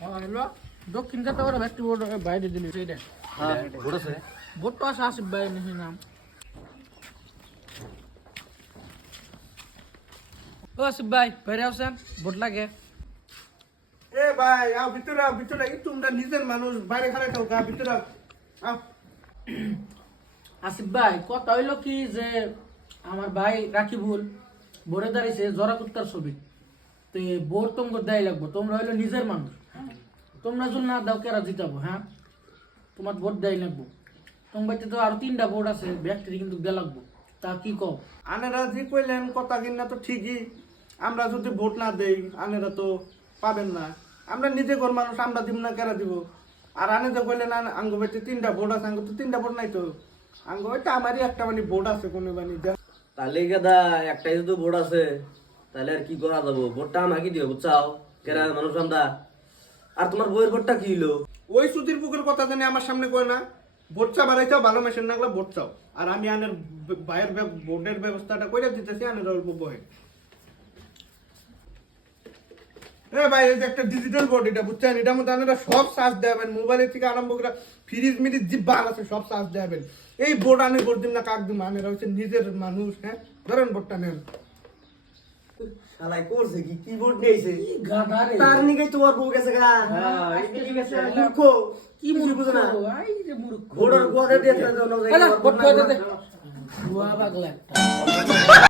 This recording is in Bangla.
হ্যালো দক্ষিণ যাতে ওরা ব্যক্তি ভোট বাইরে দিলি সেইটা হ্যাঁ ভোট আছে ভোট তো আছে আসিফ ভাই নিহি নাম ও আসিফ ভাই বাইরে আসেন ভোট লাগে এ ভাই আও ভিতরে এই তোমরা নিজের মানুষ বাইরে খারাপ খাও গা ভিতরে আও আসিফ ভাই কথা হইলো কি যে আমার ভাই রাকিবুল ভোটে দাঁড়িয়েছে জরা কুত্তার ছবি তো ভোট তোমাকে দেয় লাগবো তোমরা হইলো নিজের মানুষ তোমরা যদি না দাও কেরা জিতাবো হ্যাঁ তোমার ভোট দেয় লাগবো তোমার বাড়িতে তো আরো 3টা ভোট আছে ব্যক্তি কিন্তু দেয়া লাগবো তা কি কও আনেরা যে কইলেন কথা কিনা তো ঠিকই আমরা যদি ভোট না দেই আনেরা তো পাবেন না আমরা নিজে ঘর মানুষ আমরা দিব না কেরা দিব আর আনে যে কইলেন আঙ্গ বাড়িতে 3টা ভোট আছে আঙ্গ তো 3টা ভোট নাই তো আঙ্গ বাড়িতে আমারই একটা মানে ভোট আছে কোনো মানে তাহলে গেদা একটাই শুধু ভোট আছে তাহলে আর কি করা যাবো ভোটটা আমাকে দিও বুঝছাও কেরা মানুষ আমরা আর তোমার বইয়ের ভোটটা কি হলো ওই সুধীর পুকুর কথা জানি আমার সামনে কয় না ভোট চা বাড়াইছাও ভালো মেশিন নাগলা ভোট চাও আর আমি আনের ভাইয়ের ভোটের ব্যবস্থাটা করে দিতেছি আনের অল্প বহে ভাই এই যে একটা ডিজিটাল বোর্ড এটা বুঝছেন এটার মধ্যে আপনারা সব চার্জ দেবেন মোবাইলের থেকে আরম্ভ করে ফ্রিজ মিরিজ যে বার আছে সব চার্জ দেবেন এই বোর্ড আনে ভোট দিন না কাক দিন আনেরা হচ্ছে নিজের মানুষ হ্যাঁ ধরেন ভোটটা নেন শালাই করছে কি কি ভোট নিয়েছে গাধা রে তার নিকে তোমার বউ গেছে গা হ্যাঁ এই গেছে মূর্খ কি মূর্খ না এই যে মূর্খ ভোটের গোয়াতে দিয়ে ভোট করে দে বুয়া পাগলা একটা